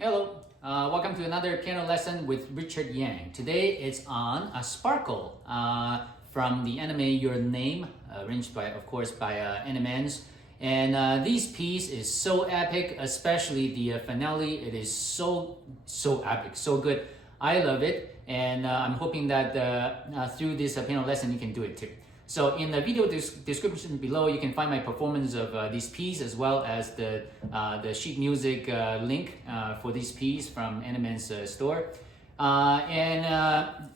Hello, welcome to another piano lesson with Richard Yang. Today it's on a Sparkle from the anime Your Name, arranged by, of course, by Animenz. And this piece is so epic, especially the finale. It is so epic, so good. I love it, and I'm hoping that through this piano lesson you can do it too. So in the video description below, you can find my performance of this piece as well as the sheet music link for this piece from Animenz store.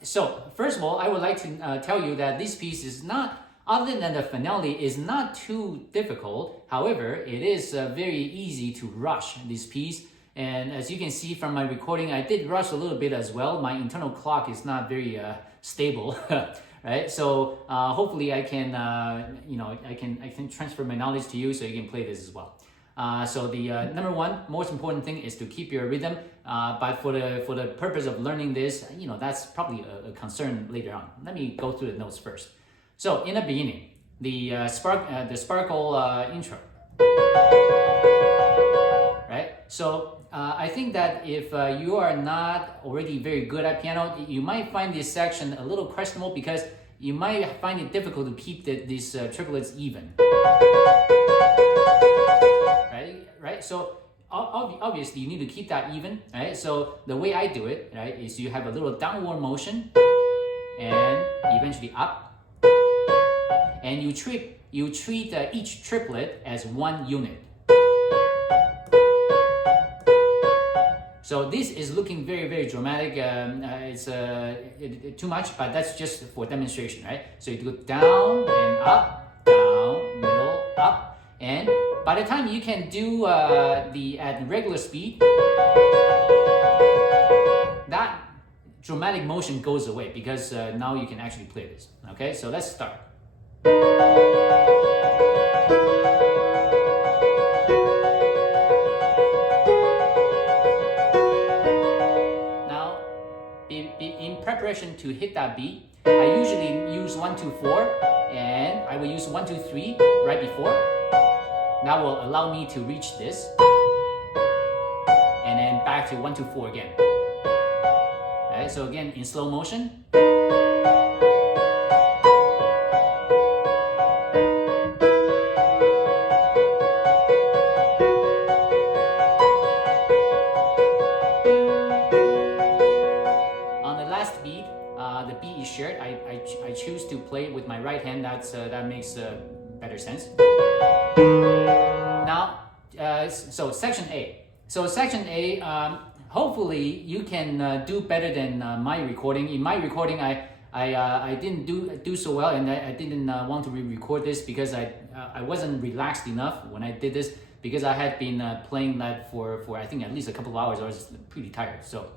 So first of all, I would like to tell you that this piece is not, other than the finale, is not too difficult. However, it is very easy to rush this piece. And as you can see from my recording, I did rush a little bit as well. My internal clock is not very stable. Right, so hopefully I can, I can transfer my knowledge to you so you can play this as well. So the number one most important thing is to keep your rhythm. But for the purpose of learning this, that's probably a concern later on. Let me go through the notes first. So in the beginning, the sparkle intro. Right, so I think that if you are not already very good at piano, you might find this section a little questionable because you might find it difficult to keep these triplets even. Right. So obviously you need to keep that even. Right. So the way I do it, right, is you have a little downward motion and eventually up, and you treat each triplet as one unit. So this is looking very dramatic. It's too much, but that's just for demonstration, right? So you go down and up, down, middle, up, and by the time you can do at regular speed, that dramatic motion goes away because now you can actually play this. Okay, so let's start. In preparation to hit that beat, I usually use 1, 2, 4, and I will use 1, 2, 3 right before. That will allow me to reach this, and then back to 1, 2, 4 again. Right, so again in slow motion. The beat is shared. I choose to play with my right hand. That makes better sense. Now, so section A. So section A, hopefully you can do better than my recording. In my recording, I didn't do so well, and I didn't want to re-record this because I wasn't relaxed enough when I did this because I had been playing that for I think at least a couple of hours. I was pretty tired. So.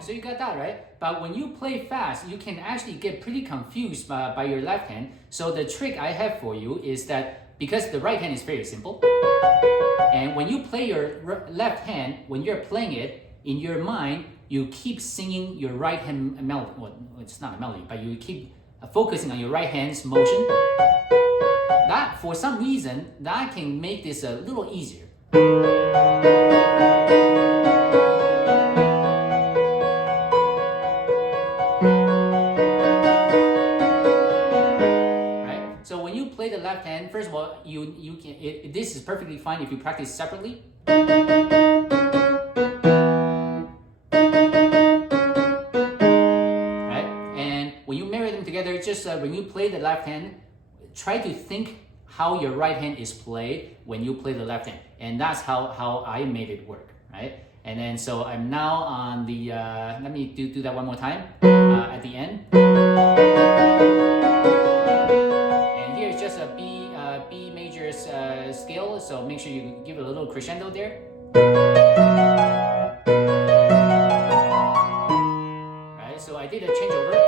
So you got that, right? But when you play fast, you can actually get pretty confused by your left hand. So the trick I have for you is that because the right hand is very simple, and when you play your left hand, when you're playing it, in your mind, you keep singing your right hand melody. Well, it's not a melody, but you keep focusing on your right hand's motion. That, for some reason, that can make this a little easier. Play the left hand. First of all, you can. This is perfectly fine if you practice separately. Right, and when you marry them together, just when you play the left hand, try to think how your right hand is played when you play the left hand, and that's how I made it work. Right, and then so I'm now on the. Let me do that one more time at the end. Here's just a B major scale, so make sure you give it a little crescendo there. Right, so I did a changeover.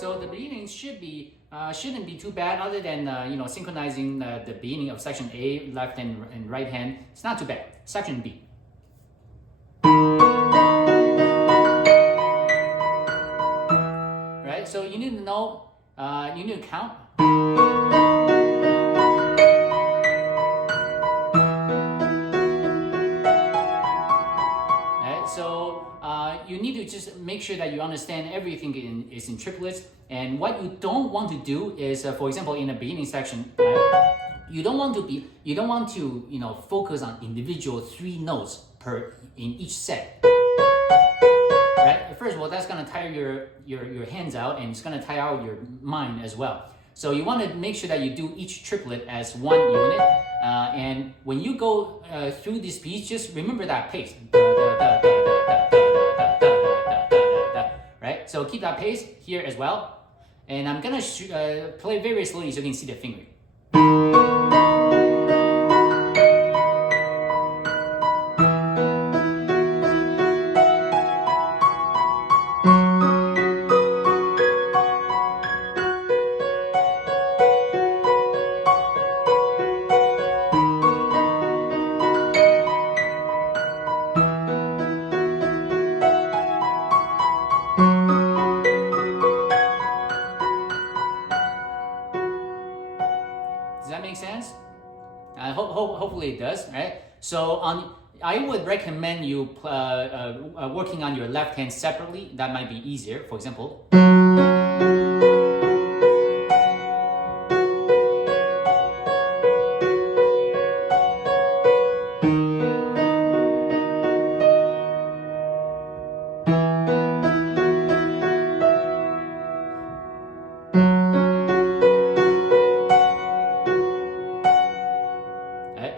So the beginning shouldn't be too bad, other than synchronizing the beginning of section A, left hand and right hand. It's not too bad. Section B. Right. So you need to know. You need to count. So you need to just make sure that you understand everything is in triplets. And what you don't want to do is, for example, in the beginning section, you don't want to focus on individual 3 notes in each set. Right? First of all, that's gonna tire your hands out, and it's gonna tire out your mind as well. So you want to make sure that you do each triplet as 1 unit. And when you go through this piece, just remember that pace. Right? So keep that pace here as well. And I'm gonna play very slowly so you can see the fingering. Does that make sense? Hopefully it does, right? So I would recommend you working on your left hand separately. That might be easier. For example.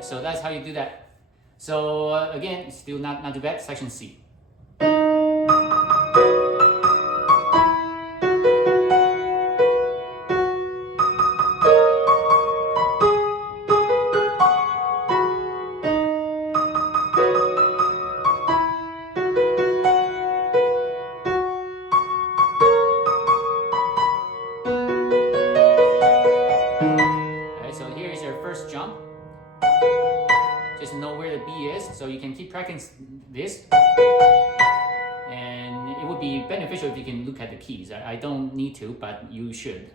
So that's how you do that. So again, still not too bad. Section C. Alright, so here is your first jump. Just know where the B is, so you can keep practicing this. And it would be beneficial if you can look at the keys. I don't need to, but you should.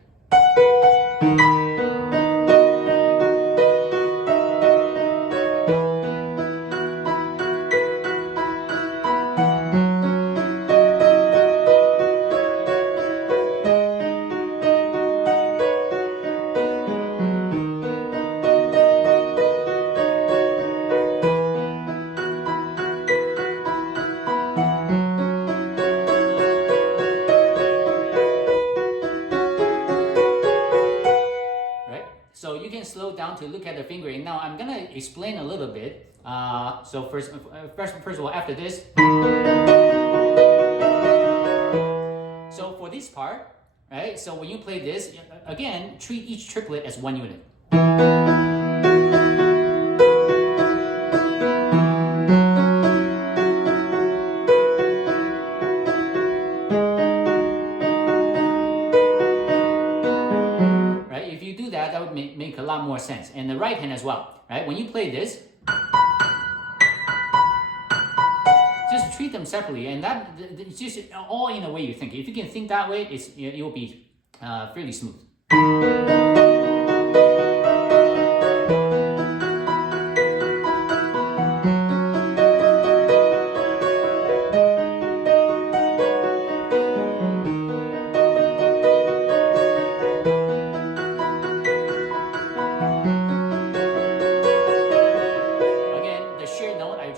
So you can slow down to look at the fingering. Now I'm gonna explain a little bit. So first of all, after this. So for this part, right? So when you play this, again, treat each triplet as 1 unit. That would make a lot more sense. And the right hand as well, right? When you play this, just treat them separately, and that it's just all in the way you think. If you can think that way, it will be fairly smooth.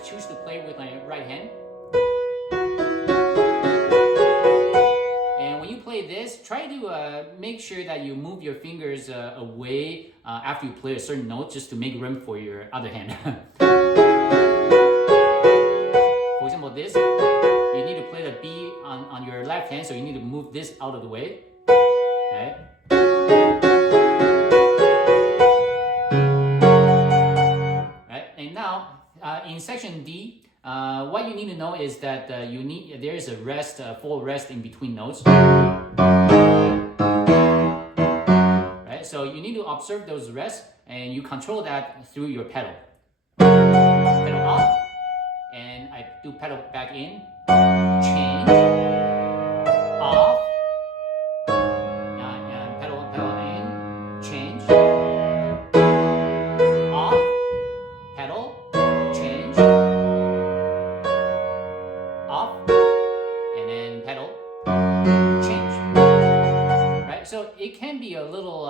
Choose to play with my right hand. And when you play this, try to make sure that you move your fingers away after you play a certain note, just to make room for your other hand. For example, this, you need to play the B on your left hand, so you need to move this out of the way. Okay. Right, and now in section D, What you need to know is that there is a rest, full rest in between notes. Right? So you need to observe those rests, and you control that through your pedal. Pedal up, and I do pedal back in, change, off, pedal in, change, off, pedal, change, off, and then pedal, change. Right? So it can be a little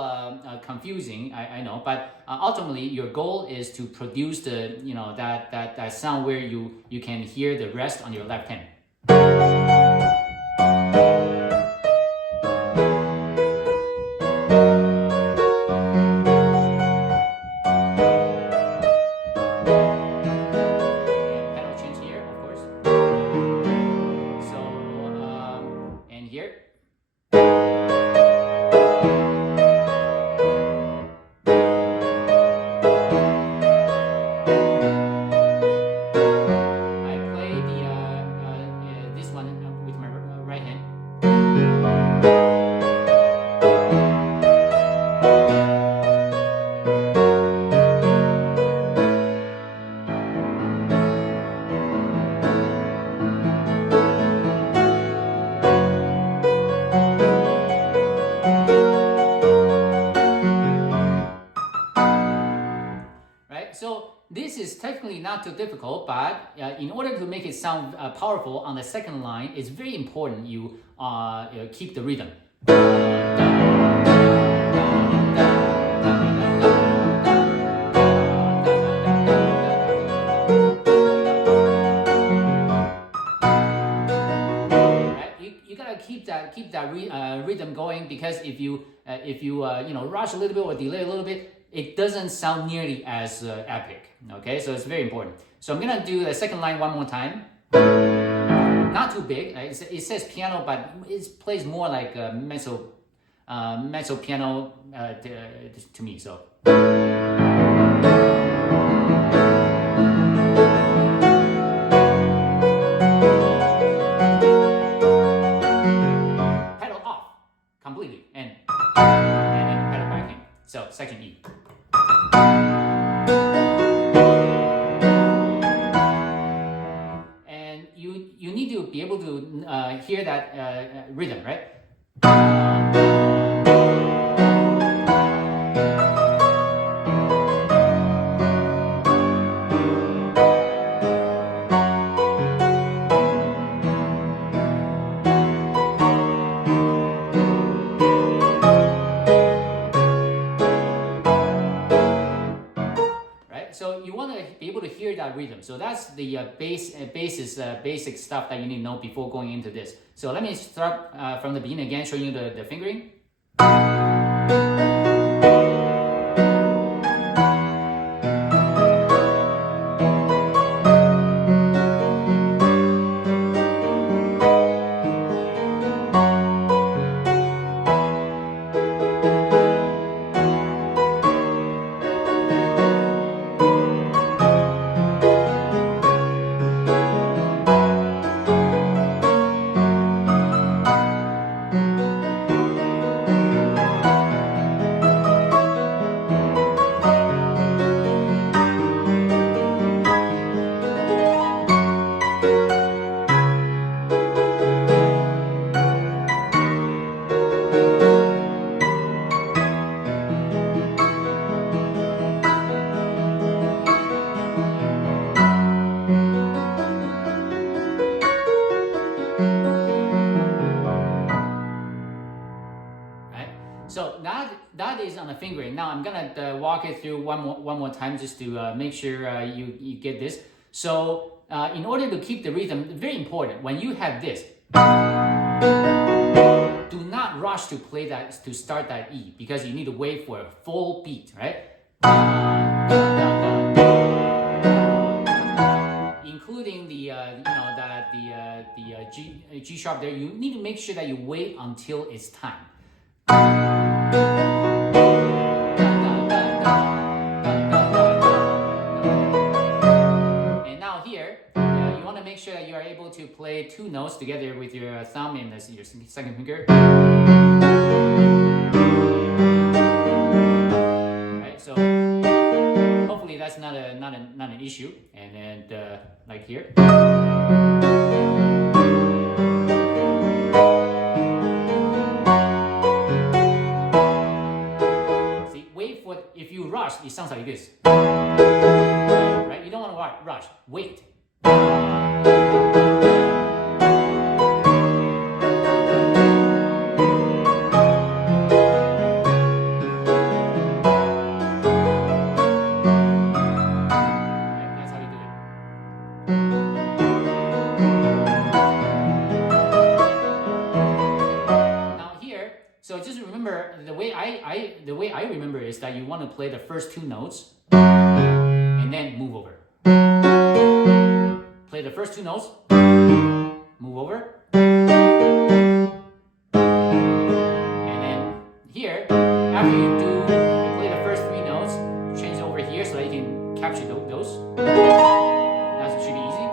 confusing, I know, but ultimately your goal is to produce the that sound where you can hear the rest on your left hand. Pedal change here, of course. So and here. So this is technically not too difficult, but in order to make it sound powerful on the second line, it's very important you keep the rhythm. Right? You gotta keep that rhythm going, because if you rush a little bit or delay a little bit, it doesn't sound nearly as epic. Okay, so it's very important. So I'm gonna do the second line one more time. Not too big. It says piano, but it plays more like mezzo piano to me. So. Pedal off completely, and then pedal back in. So section E. And you need to be able to hear that rhythm, right? So you want to be able to hear that rhythm. So that's the basic stuff that you need to know before going into this. So let me start from the beginning again, showing you the fingering. So that is on the fingering. Now I'm gonna walk it through one more time just to make sure you get this. So in order to keep the rhythm, very important, when you have this, do not rush to play that, to start that E, because you need to wait for a full beat, right? Including the G sharp there. You need to make sure that you wait until it's time. And now here, able to play two notes together with your thumb and your second finger. Right, so hopefully that's not an issue. And then like here. See, wait for if you rush, it sounds like this. Right? You don't want to rush. Wait. So just remember the way I remember is that you want to play the first two notes and then move over. Play the first two notes, move over, and then here after you play the first three notes, change over here so that you can capture those. That should be easy.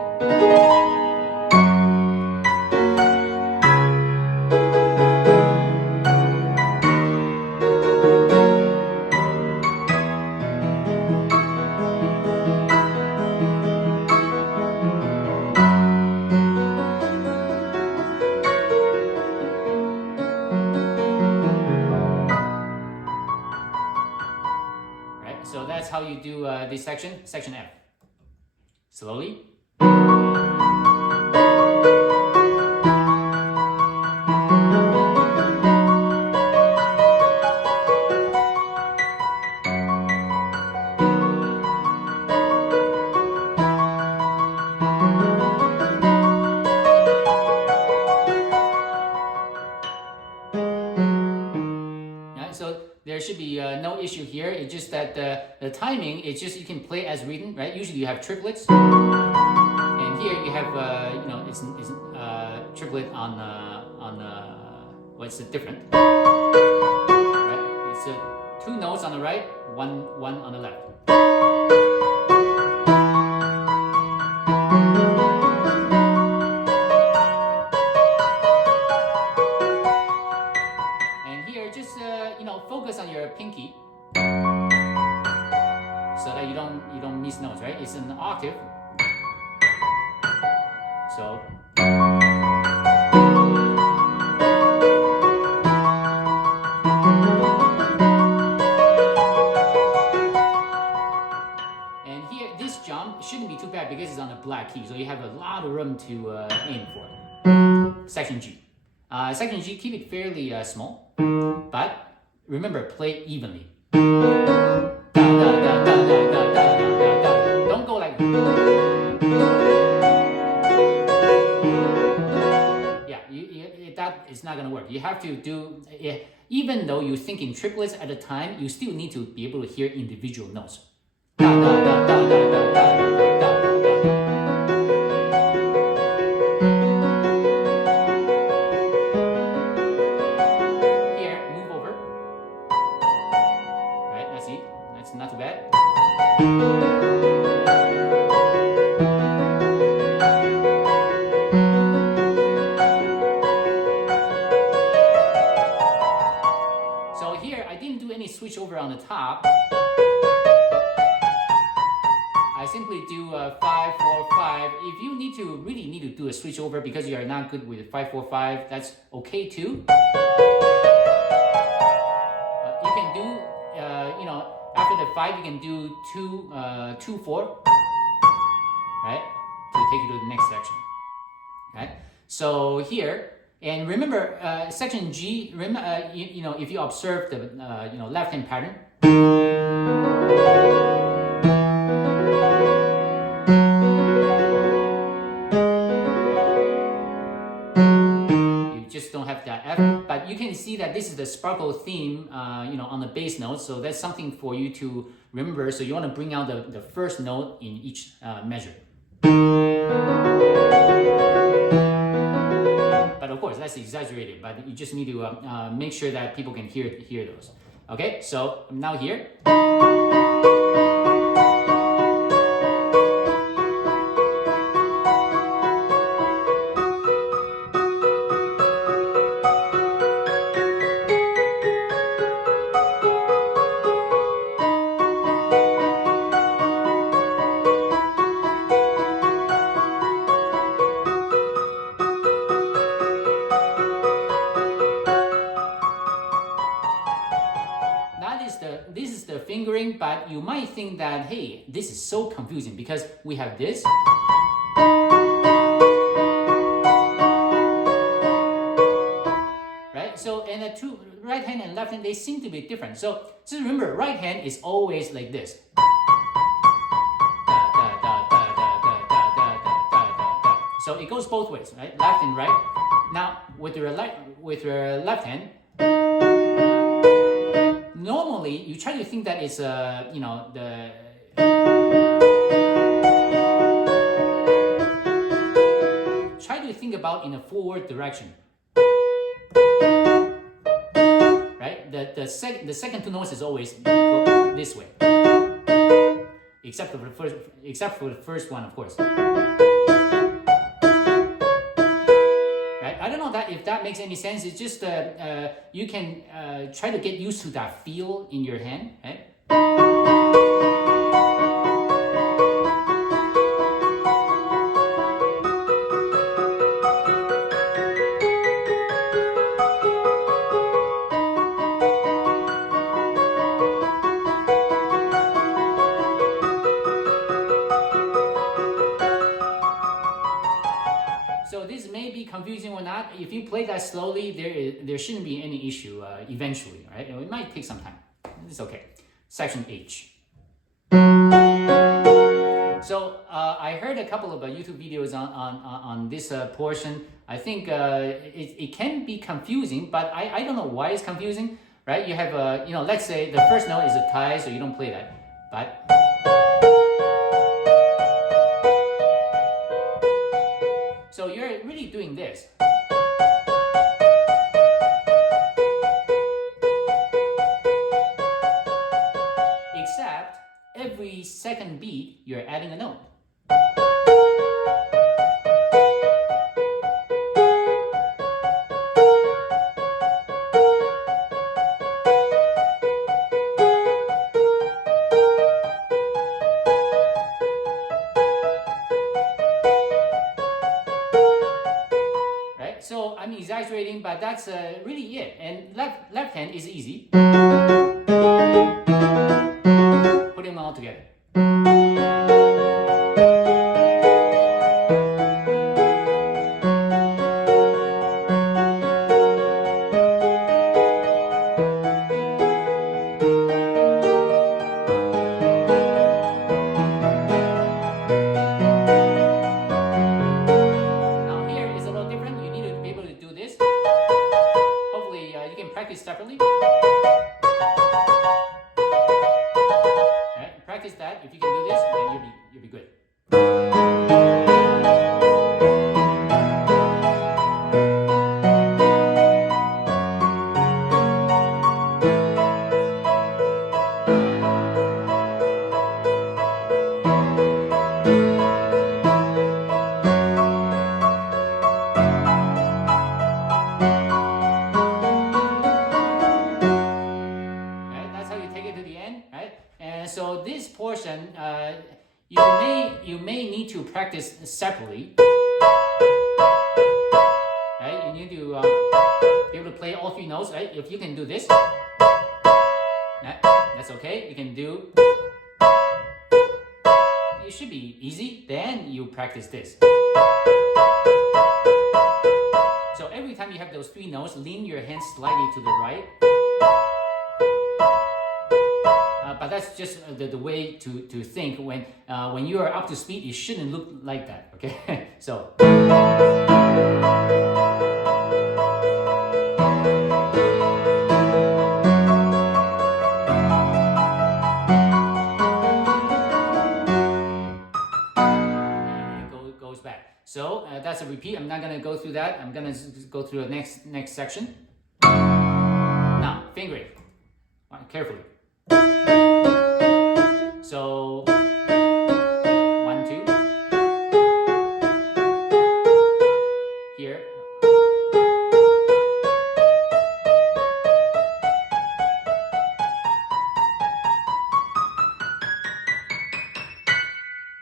So that's how you do this section F. Slowly. So there should be no issue here. It's just that the timing, it's just you can play as written, right? Usually you have triplets, and here you have it's triplet on what's it different? Right? It's two notes on the right, one on the left. Just focus on your pinky so that you don't miss notes, right? It's an octave, so and here this jump shouldn't be too bad because it's on a black key, so you have a lot of room to aim for. Section G. Section G, keep it fairly small, but remember, play evenly. Don't go like that is not gonna work. You have to do even though you're thinking triplets at a time, you still need to be able to hear individual notes. Not too bad. So here I didn't do any switch over on the top. I simply do 5, 4, 5. If you really need to do a switch over because you are not good with 5, 4, 5, that's okay too. You can do after the 5, you can do 2, 2, 4, right? To take you to the next section, right? So here, and remember, section G. Remember, if you observe the left-hand pattern, you just don't have that F. But you can see that this is the sparkle theme, on the bass note. So that's something for you to remember. So you want to bring out the first note in each measure. But of course, that's exaggerated. But you just need to make sure that people can hear those. Okay, so now here. fingering, but you might think that, hey, this is so confusing because we have this. Right? So, and the two, right hand and left hand, they seem to be different. So, just remember, right hand is always like this. So it goes both ways, right? Left and right. Now, with your left hand, normally you try to think that it's try to think about in a forward direction, right? The second two notes is always go this way, except for the first one, of course. I don't know if that makes any sense. It's just you can try to get used to that feel in your hand, right? So this may be confusing or not. If you play that slowly, there shouldn't be any issue eventually, right? It might take some time. It's okay. Section H. So I heard a couple of YouTube videos on this portion. I think it can be confusing, but I don't know why it's confusing, right? You have let's say the first note is a tie, so you don't play that, but. So you're really doing this. Except every second beat, you're adding a note. So I'm exaggerating, but that's really it. And left hand is easy. Put them all together. Practice separately. Right? Practice that. If you can do this, then you'll be good. So this portion, you may need to practice separately. Right? You need to be able to play all three notes. Right? If you can do this, right? That's okay. You can do. It should be easy. Then you practice this. So every time you have those three notes, lean your hands slightly to the right. But that's just the way to think. When you are up to speed, it shouldn't look like that, okay? So. And it goes back. So that's a repeat. I'm not going to go through that. I'm going to go through the next section. Now, fingering. All right, carefully. So 1, 2 here.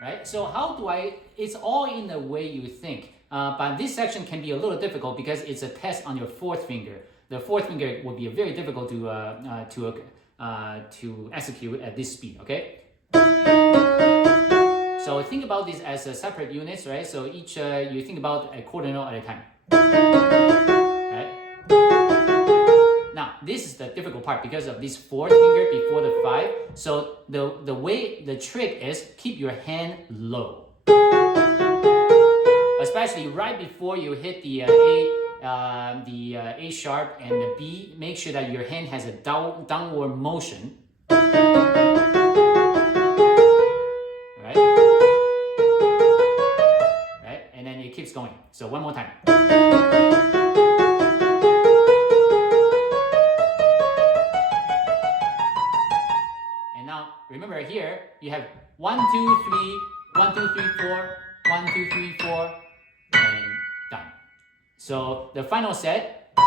Right? So how do it's all in the way you think. But this section can be a little difficult because it's a test on your fourth finger. The fourth finger would be very difficult to execute at this speed. Okay. So think about this as separate units, right? So each you think about a quarter note at a time. Right. Now this is the difficult part because of this fourth finger before the 5. So the trick is keep your hand low, especially right before you hit the A sharp and the B. Make sure that your hand has a downward motion. Right? Right? And then it keeps going. So one more time. And now remember here you have 1, 2, 3, 1, 2, 3, 4, 1, 2, 3, 4, and done. So the final set,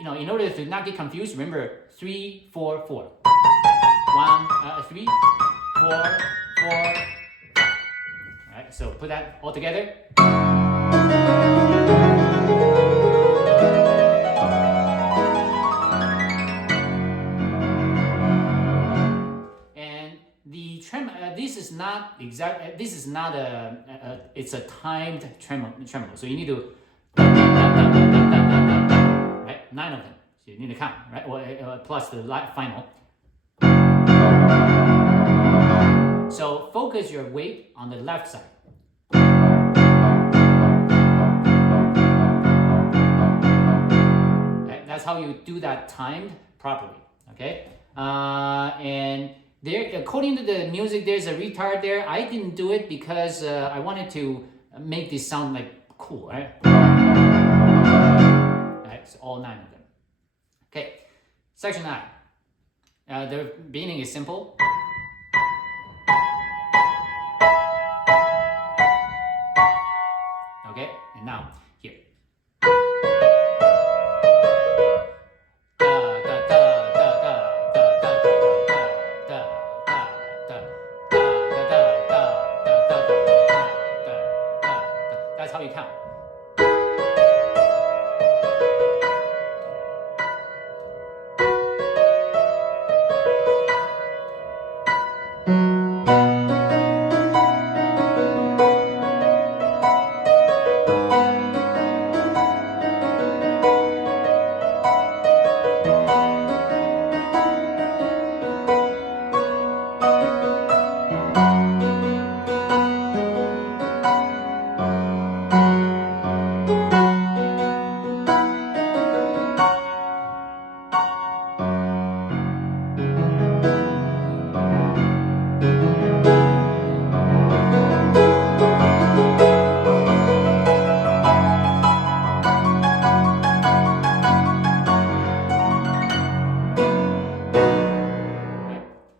in order to not get confused, remember 3, 4, 4. 3, 4, 4. Alright, so put that all together. And the this is not exact. This is not it's a timed tremolo. So you need to right 9 of them. So you need to count right, plus the final. So focus your weight on the left side. Okay? That's how you do that timed properly. Okay, and there, according to the music, there's a retard there. I didn't do it because I wanted to make this sound like cool, right? Right, so all 9 of them. Okay, section 9. The beginning is simple. Okay, and now here. That's how you count.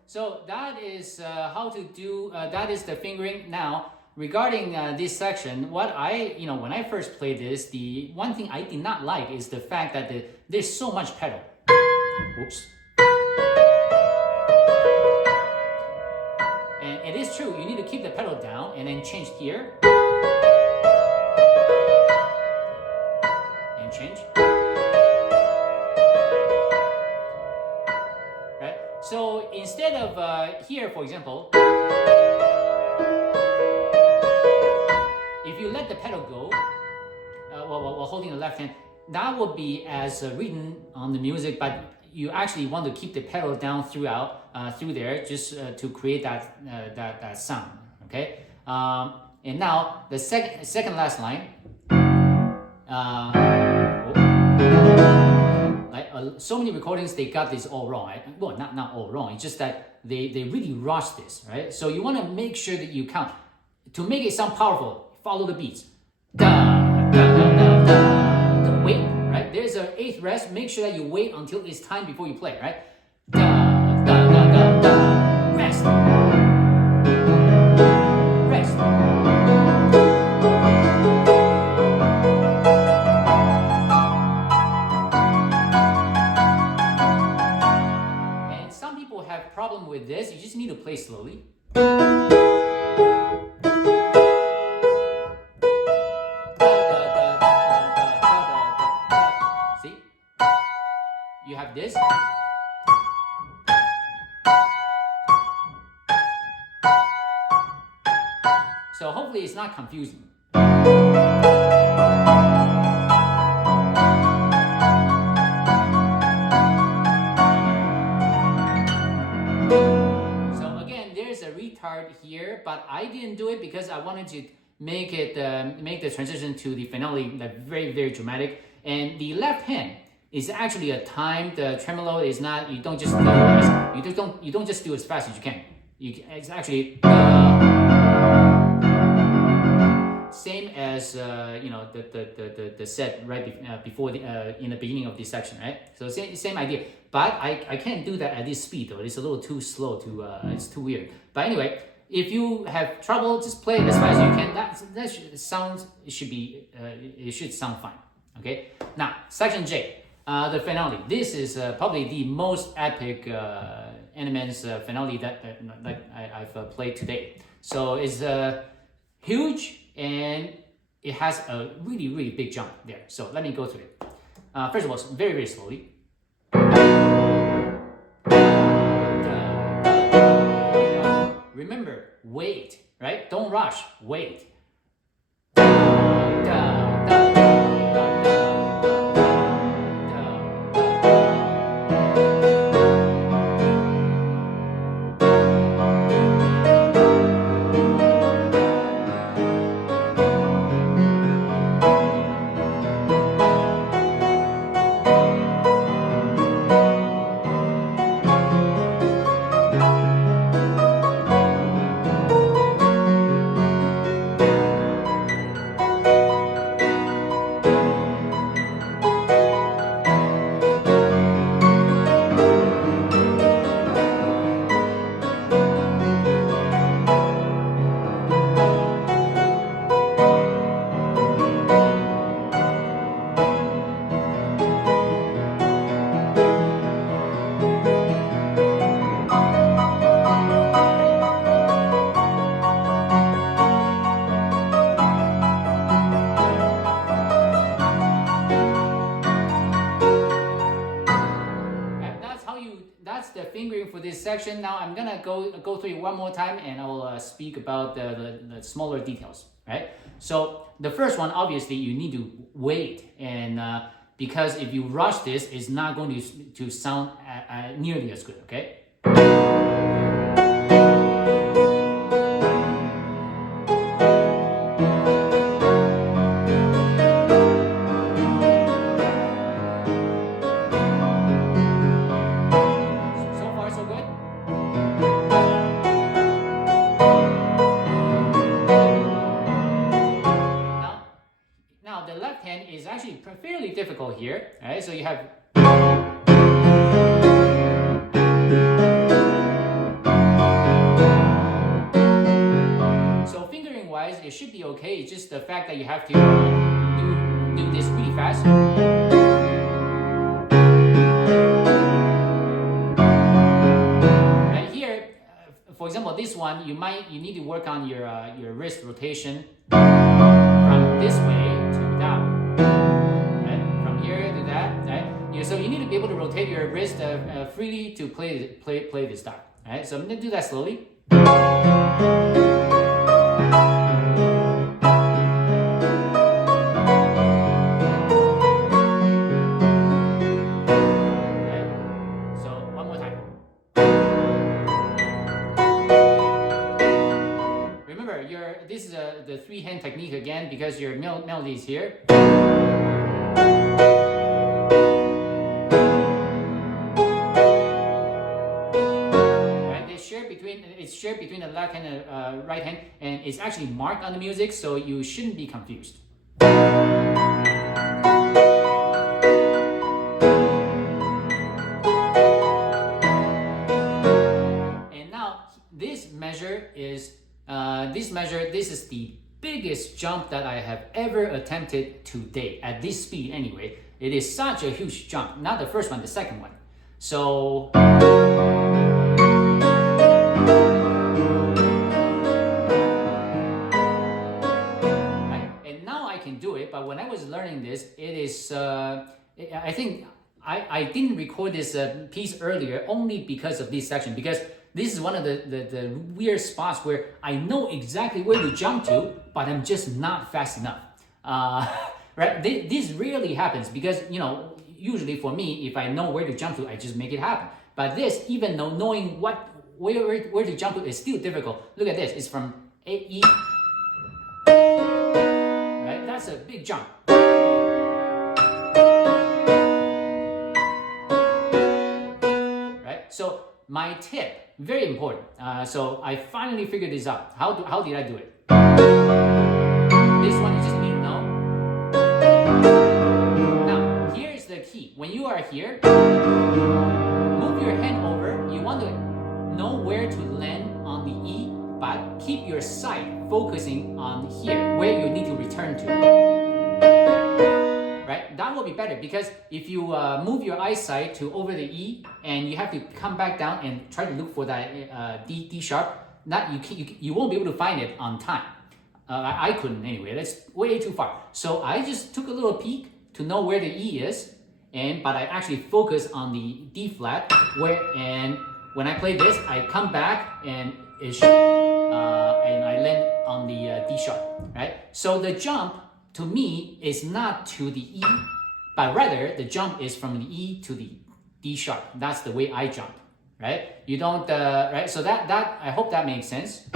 So that is how to do, that is the fingering. Now, regarding this section, what when I first played this, the one thing I did not like is the fact that there's so much pedal. Oops. And it is true, you need to keep the pedal down and then change here. And change. So instead of here, for example, if you let the pedal go while holding the left hand, that would be as written on the music, but you actually want to keep the pedal down throughout through there just to create that sound. Okay, and now the second last line. So many recordings, they got this all wrong, right? Well, not all wrong. It's just that they really rush this, right? So you want to make sure that you count. To make it sound powerful, follow the beats. Da, da, da, da, da. The wait, right? There's an 8th rest. Make sure that you wait until it's time before you play, right? Da, da, da, da, da. Rest. Rest. Problem with this, you just need to play slowly. See? You have this, So hopefully it's not confusing. So again, there's a retard here, but I didn't do it because I wanted to make the transition to the finale like very, very dramatic. And the left hand is actually a timed tremolo. Is not, you don't just do as fast as you can. It's actually same as the set right before in the beginning of this section, right? So same idea, but I can't do that at this speed though. It's a little too slow it's too weird. But anyway, if you have trouble, just play it as fast as you can. It should sound fine. Okay. Now section J, the finale. This is probably the most epic Animenz finale that I've played today. So it's huge. And it has a really, really big jump there. So let me go through it. First of all, very, very slowly. Remember, wait, right? Don't rush, wait. That's the fingering for this section. Now I'm gonna go through it one more time, and I will speak about the smaller details. Right. So the first one, obviously, you need to wait, and because if you rush this, it's not going to sound nearly as good. Okay. Is actually fairly difficult here, right? So you have so fingering wise, it should be okay. It's just the fact that you have to do this really fast. Right here, for example, this one you need to work on your wrist rotation from this way to that way. So you need to be able to rotate your wrist freely to play this style. Right? So I'm going to do that slowly. Okay. So one more time. Remember, this is the three-hand technique again because your melody is here. It's shared between the left hand and right hand, and it's actually marked on the music, so you shouldn't be confused. And now this measure is the biggest jump that I have ever attempted to date at this speed. Anyway, it is such a huge jump. Not the first one, the second one. So. But when I was learning this, it is, I think I didn't record this piece earlier only because of this section, because This is one of the weird spots where I know exactly where to jump to, but I'm just not fast enough. Right? This rarely happens because, usually for me, if I know where to jump to, I just make it happen. But this, even though knowing where to jump to is still difficult. Look at this. It's from E. Right? That's a big jump. Right? So my tip, very important. So I finally figured this out. How did I do it? This one you just need to know. Now, here's the key. When you are here, move your hand over. You want to know where to land on the E, but keep your sight focusing on here, where you need to return to. Right? That will be better because if you move your eyesight to over the E and you have to come back down and try to look for that D sharp, you won't be able to find it on time. I couldn't anyway. That's way too far. So I just took a little peek to know where the E is, but I actually focus on the D flat. And when I play this, I come back and I land on the D sharp. Right? So the jump to me is not to the E, but rather the jump is from the E to the D sharp. That's the way I jump. Right? You don't right? So that I hope that makes sense.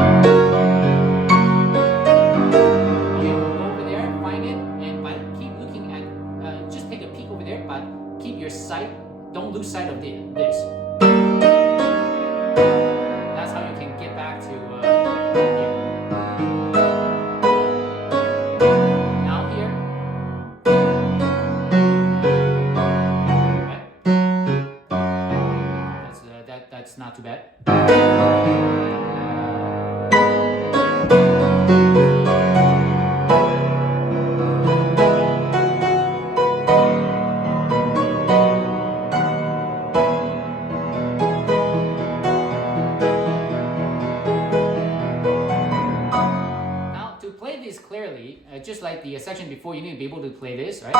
Sight, don't lose sight of this. That's how you can get back to here. Now here. Right. That's not too bad. Clearly, just like the section before, you need to be able to play this, right?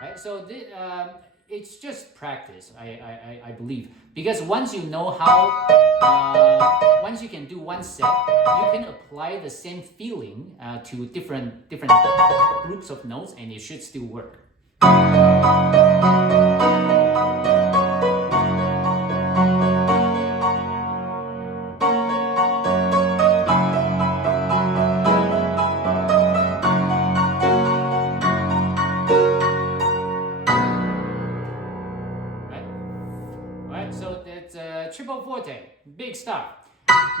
Right. So it's just practice, I believe, because once you know how, once you can do one set, you can apply the same feeling to different groups of notes, and it should still work. Triple forte, big stuff.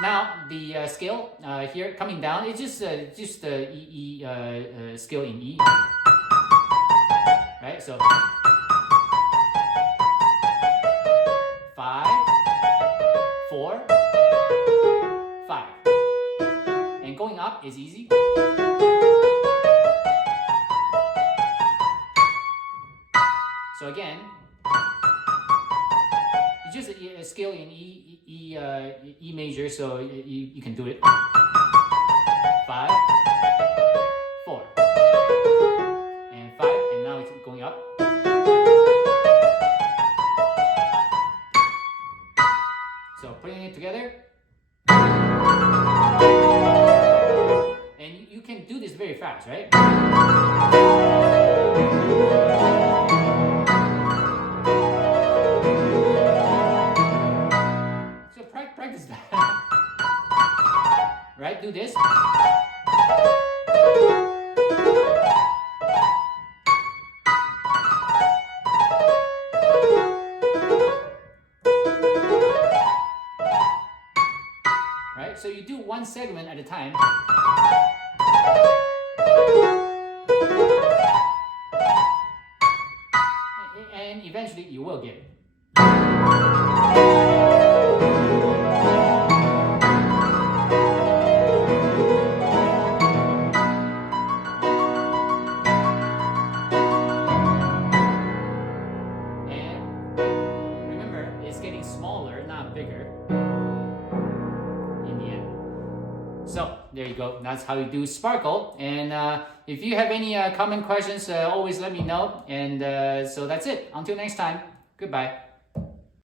Now the scale here coming down, it's just the E scale in E, right? So 5, 4, 5, and going up is easy. So again. Just a scale in E major, so you can do it. 5, 4, and 5, and now it's going up. So putting it together, and you can do this very fast, right? Practice that. Right? Do this. Right? So you do one segment at a time. And eventually you will get it. Smaller, not bigger, in the end. So there you go. That's how you do sparkle. And if you have any common questions, always let me know. And so that's it. Until next time. Goodbye.